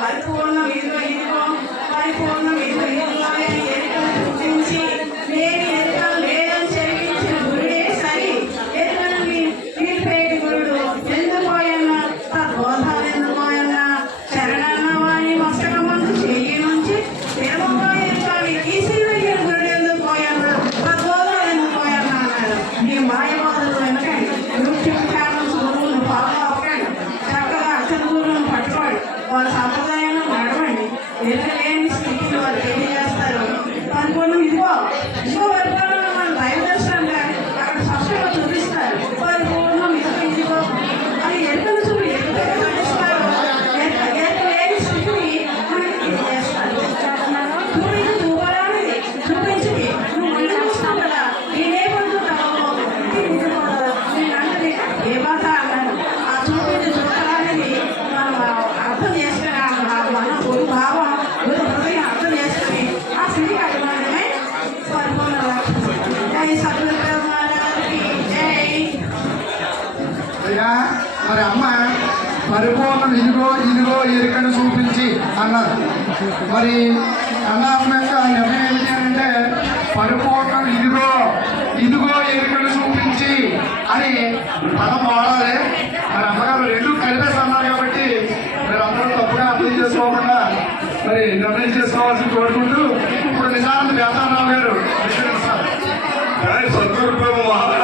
పరిపూర్ణ విలువ ఇదిగో పరిపూర్ణ విలువ గురించి నేను ఎరుక లేదని చెల్లించిన గురుడే సరి ఎరుకను వీరిపేటి గురుడు ఎందుకోయన్నా తద్బోధాలు ఎందుకోయన్నా శరణన్న వారి మస్తక మందు చెయ్యి నుంచి తిరుమగా ఎరుకని ఈశ్వరయ్య గురుడు ఎందుకోయన్నా తద్బోధాలు ఎందుకోయన్నా అన్నాడు. ఈ మాయవాదులు వెనకండి యూట్యూబ్ ఛానల్స్ గురువులు ఫాలో అవ్వకండి, చక్కగా అక్షర గురువులను పట్టుకోండి, వాళ్ళ సంప్రదాయాలను నడవండి. ఎదురులేని స్థితిలో వాళ్ళు తెలియజేస్తారు. పరిపూర్ణం ఇదిగో ఇదిగో పరిపూర్ణం మన దైవ దర్శనంగా అక్కడ స్పష్టంగా చూపిస్తారు. పరిపూర్ణం ఇదిగో ఇదిగో అని ఎరుకలు చూపి ఎదురుస్తారు. ఎదురులేని స్థితిని మనకి తెలియజేస్తారు. చూపించి చూపరానిది చూపించి నువ్వు మళ్ళీ చూస్తావు కదా నేనే పొందుతావు నేనంటే ఏ బాధ అన్నాను. ఆ చూపించి చూపరానిది మనం అర్థం చేసుకుని మన గురు భావం గురు హృదయం అర్థం చేసుకుని ఆ స్థితికి అభిమానమే పరిపూర్ణ జై సద్గురు మహారాజుకి జై. మరి అమ్మ పరిపూర్ణం ఇదిగో ఇదిగో ఎరుకను చూపించి అన్నారు. మరి అన్న అమ్మ యొక్క నిర్ణయం ఏంటి అంటే పరిపూర్ణం ఇదిగో ఇదిగో ఎరుకను చూపించి అని పదం వాడాలి. మరి అమ్మగారు రెండు కలిపేసి అన్నారు కాబట్టి మీరు అందరూ తప్పుగా అర్థం చేసుకోకుండా మరి నిర్ణయం చేసుకోవాల్సి కోరుకుంటూ ఇప్పుడు నిజానంద వేదారావు గారు జై సద్గురు మహారాజ్.